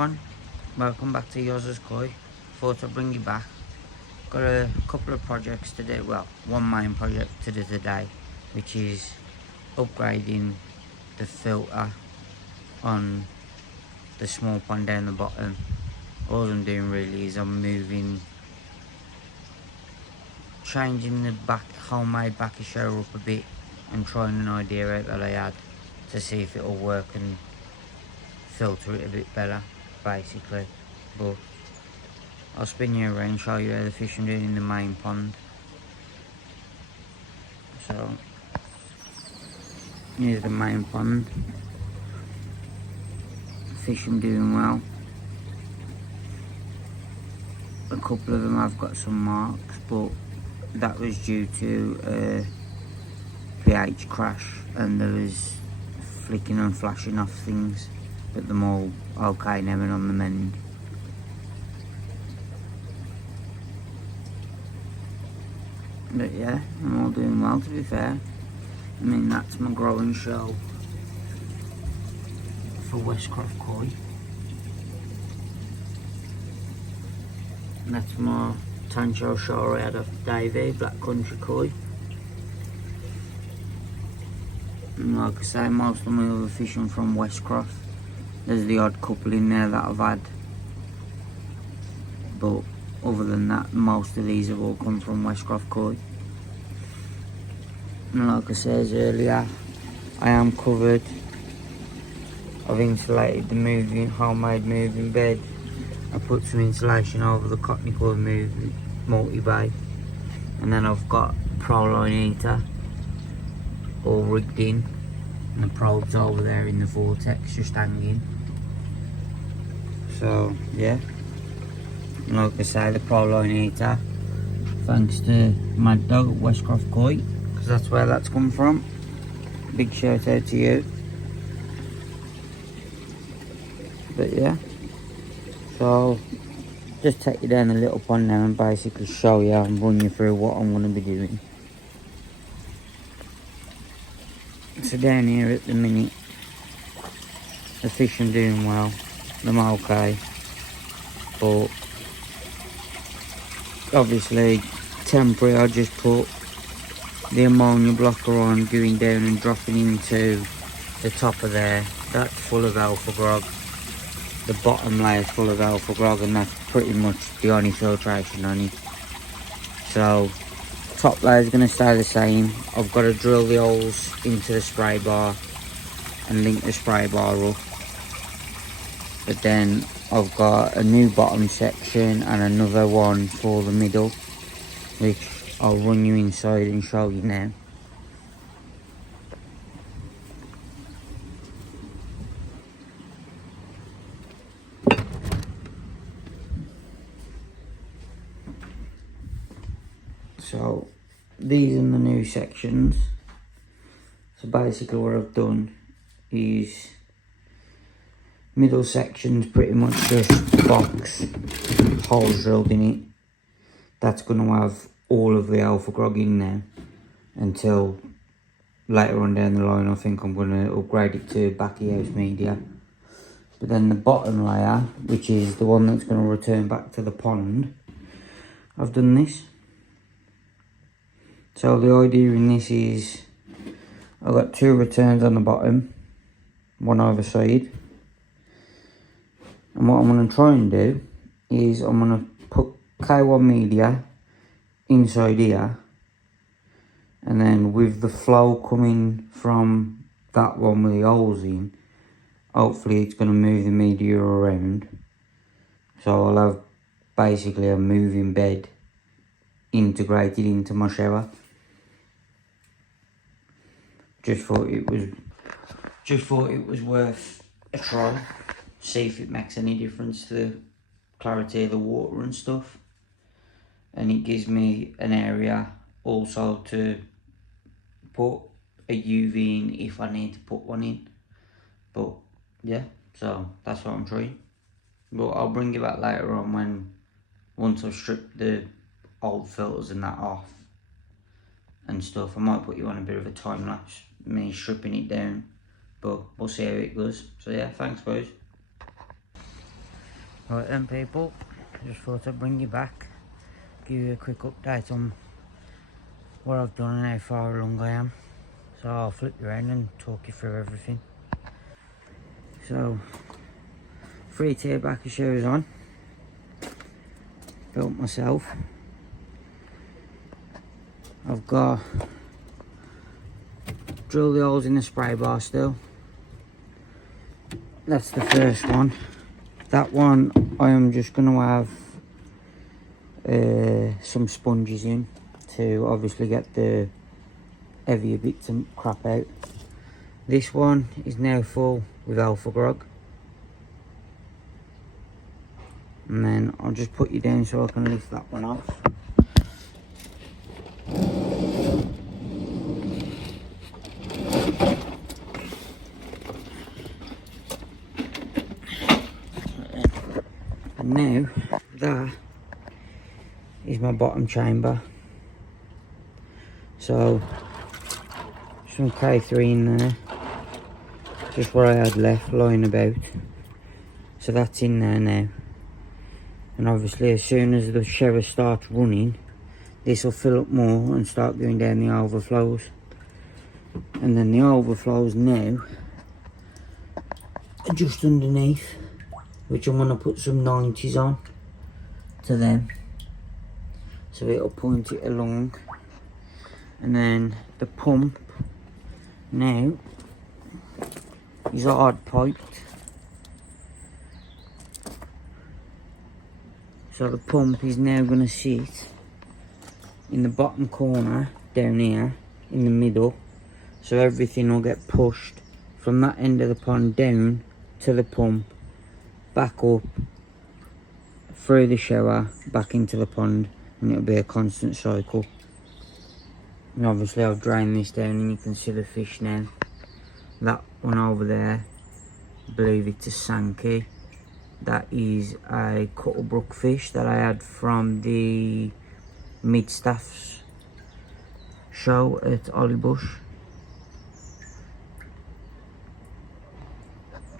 everyone, welcome back to Yoz's Koi. Thought I'd bring you back. Got a couple of projects to do, well, one main project to do today, which is upgrading the filter on the small pond down the bottom. All I'm doing really is I'm changing the homemade backer shower up a bit and trying an idea out that I had to see if it'll work and filter it a bit better, basically. But I'll spin you around and show you how the fish are doing in the main pond. So here's the main pond. Fish are doing well. A couple of them have got some marks, but that was due to a pH crash and there was flicking and flashing off things, but they're all okay now and on the mend. But yeah, I'm all doing well, to be fair. I mean, that's my growing shell for Westcroft Koi. And that's my Tancho shore I had off Davey, Black Country Koi. And like I say, most of my other fishing from Westcroft. There's the odd couple in there that I've had. But other than that, most of these have all come from Westcroft Koi. And like I said earlier, I am covered. I've insulated the homemade moving bed. I put some insulation over the Cottony Koi multi-bay. And then I've got Proline heater all rigged in. And the probe's over there in the vortex just hanging. So yeah. And like I say, the Proline heater, thanks to Mad Dog at Westcroft Koi, because that's where that's come from. Big shout out to you. But yeah, so just take you down a little pond now and basically show you and run you through what I'm going to be doing. So down here at the minute, the fish are doing well, I'm okay, but obviously temporary. I just put the ammonia blocker on, going down and dropping into the top of there. That's full of alpha grog. The bottom layer is full of alpha grog, and that's pretty much the only filtration on it. So top layer is going to stay the same. I've got to drill the holes into the spray bar and link the spray bar up. But then I've got a new bottom section and another one for the middle, which I'll run you inside and show you now. So these are the new sections. So basically what I've done is middle section's pretty much just box, holes drilled in it. That's going to have all of the alpha grog in there until later on down the line. I think I'm going to upgrade it to Backy House Media. But then the bottom layer, which is the one that's going to return back to the pond, I've done this. So the idea in this is I've got two returns on the bottom, one either side. And what I'm going to try and do is I'm going to put K1 media inside here, and then with the flow coming from that one with the holes in, hopefully it's going to move the media around. So I'll have basically a moving bed integrated into my shower. Just thought it was worth a try. See if it makes any difference to the clarity of the water and stuff. And it gives me an area also to put a UV in if I need to put one in. But yeah, so that's what I'm trying. But I'll bring you back later on once I've stripped the old filters and that off and stuff. I might put you on a bit of a time lapse, me stripping it down, but we'll see how it goes. So yeah, thanks guys. Right then people, just thought I'd bring you back, give you a quick update on what I've done and how far along I am. So I'll flip you around and talk you through everything. So, 3-tier backer shoes on, built myself. I've got drilled the holes in the spray bar still. That's the first one. That one I am just going to have some sponges in to obviously get the heavier bits and crap out. This one is now full with Alpha Grog. And then I'll just put you down so I can lift that one off. And now that is my bottom chamber. So some K3 in there, just what I had left lying about. So that's in there now. And obviously as soon as the shower starts running, this will fill up more and start going down the overflows. And then the overflows now are just underneath, which I'm going to put some 90s on to them. So it'll point it along. And then the pump now is hard piped. So the pump is now going to sit in the bottom corner down here in the middle. So everything will get pushed from that end of the pond down to the pump, back up, through the shower, back into the pond, and it'll be a constant cycle. And obviously I've drained this down and you can see the fish now. That one over there, I believe it's a Sankey. That is a Cuttlebrook fish that I had from the Mid-Staffs show at Hollybush.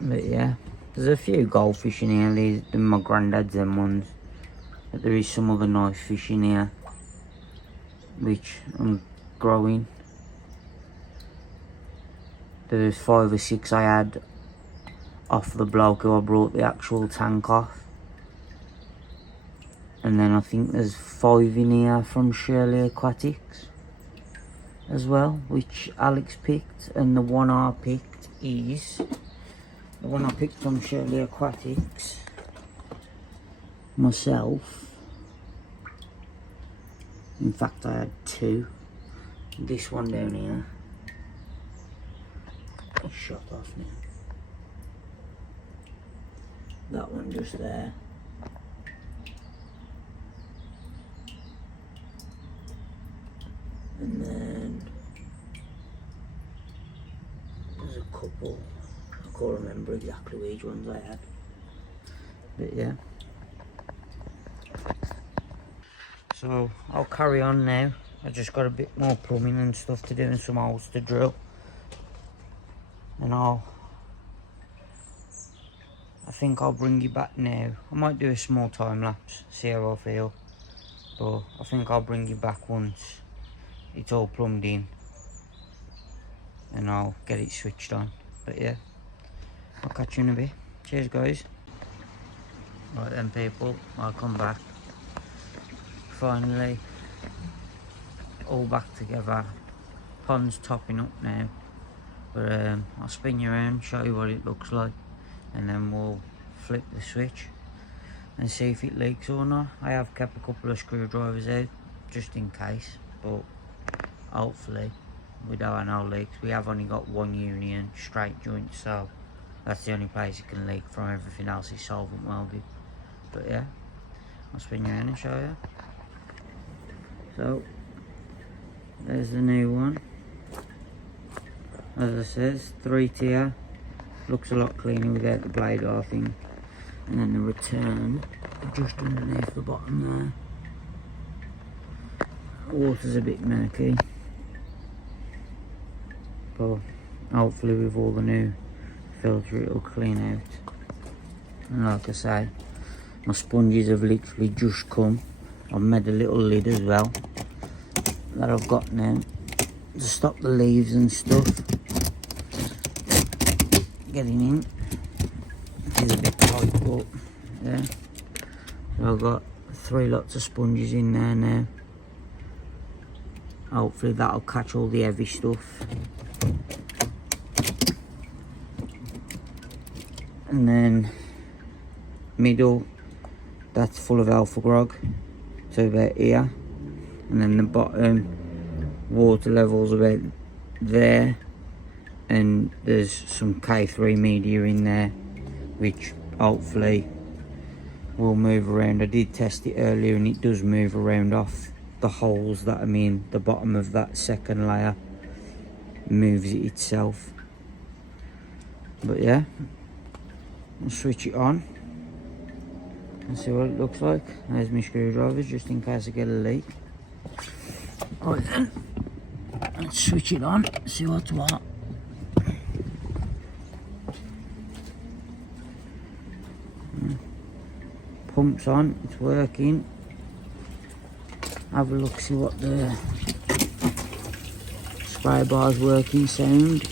But yeah, there's a few goldfish in here. These are my granddad's them ones. But there is some other nice fish in here, which I'm growing. There's 5 or 6 I had off the bloke who I brought the actual tank off. And then I think there's 5 in here from Shirley Aquatics as well, which Alex picked. And the one I picked is the one I picked from Shirley Aquatics myself. In fact I had 2. This one down here is shot off now. That one just there. And then there's a couple. I can't remember exactly which ones I had. But yeah. So I'll carry on now. I just got a bit more plumbing and stuff to do and some holes to drill. And I think I'll bring you back now. I might do a small time lapse, see how I feel. But I think I'll bring you back once it's all plumbed in. And I'll get it switched on. But yeah, I'll catch you in a bit. Cheers guys. Right then people, I'll come back. Finally, all back together. Pond's topping up now. But I'll spin you around, show you what it looks like. And then we'll flip the switch and see if it leaks or not. I have kept a couple of screwdrivers out just in case, but hopefully we don't have no leaks. We have only got one union straight joint, so that's the only place it can leak from. Everything else is solvent welded. But yeah, I'll spin you around and show you. So there's the new one. As I says, 3-tier. Looks a lot cleaner without the blade or thing. And then the return just underneath the bottom there. Water's a bit murky, but hopefully with all the new filter it'll clean out. And like I say, My sponges have literally just come. I've made a little lid as well that I've got now to stop the leaves and stuff getting in. It's a bit tight, but yeah. So I've got 3 lots of sponges in there now. Hopefully that'll catch all the heavy stuff. And then middle, that's full of alpha grog to about here. And then the bottom, water levels about there. And there's some K3 media in there, which hopefully will move around. I did test it earlier and it does move around off the holes that I'm in. The bottom of that second layer moves it itself. But yeah, I'll switch it on and see what it looks like. There's my screwdrivers just in case I get a leak. Right then, let's switch it on, see what's what. Pump's on, it's working. Have a look, see what the spray bar's working sound.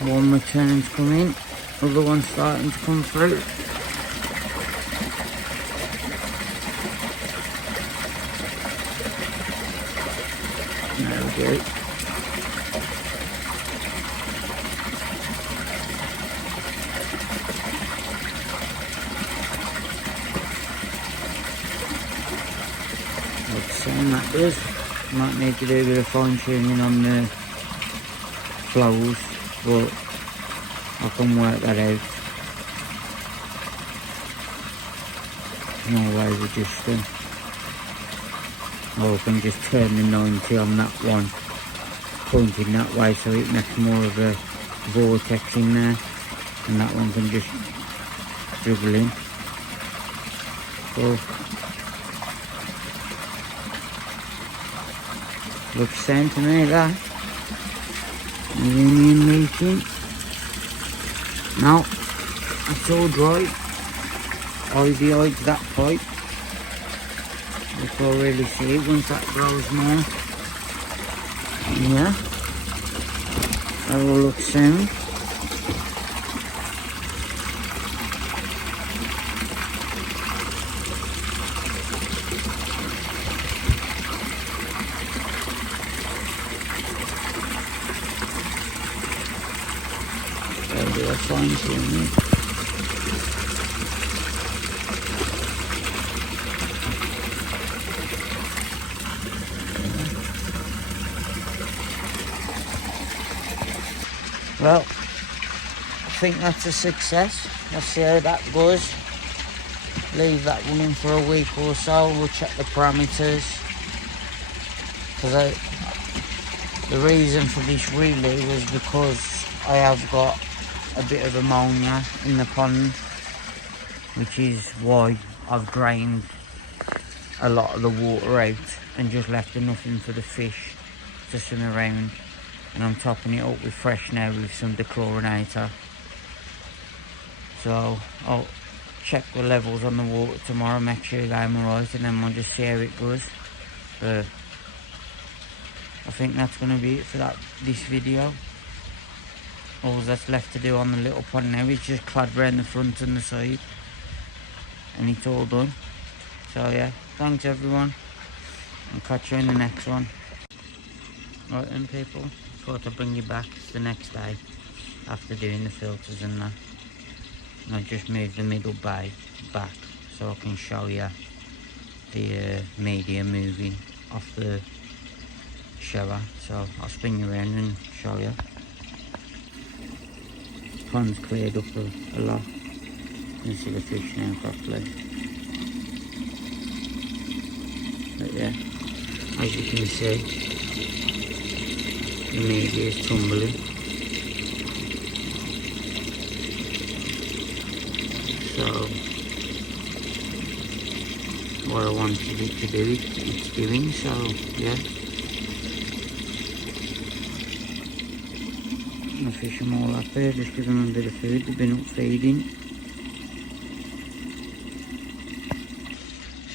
One return's coming, other one's starting to come through. There we go. Sound that does. Might need to do a bit of fine tuning on the flows, but I can work that out. No ways adjusting. Or I can just turn the 90 on that one, pointing that way, so it makes more of a vortex in there, and that one can just dribble in. So, looks sound to me, that. Union meeting. Now, it's all dry. Ideate that pipe. You can really see it once that grows more. Yeah. That all looks sound. Fine tuning. Well, I think that's a success. Let's see how that goes. Leave that running for a week or so. We'll check the parameters. Because the reason for this really was because I have got a bit of ammonia in the pond, which is why I've drained a lot of the water out and just left enough in for the fish to swim around. And I'm topping it up with fresh now with some dechlorinator. So I'll check the levels on the water tomorrow, make sure I'm alright, and then we'll just see how it goes. But I think that's going to be it for this video. All that's left to do on the little pond now is just clad around the front and the side, and it's all done. So yeah, thanks everyone, and catch you in the next one. Right then people, thought I'd bring you back. It's the next day after doing the filters and that, and I just moved the middle bay back so I can show you the media moving off the shower. So I'll spin you around and show you. Pond's cleared up a lot. You can see the fish now properly. But yeah, as you can see, the media is tumbling. So what I wanted it to do, it's doing. So yeah, the fish are all up there, just give them a bit of food. They've been up feeding.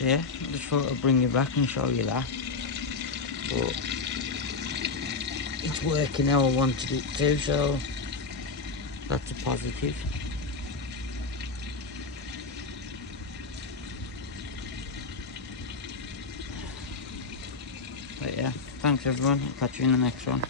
So yeah, I just thought I'd bring you back and show you that. But it's working how I wanted it to, so that's a positive. But yeah, thanks everyone. I'll catch you in the next one.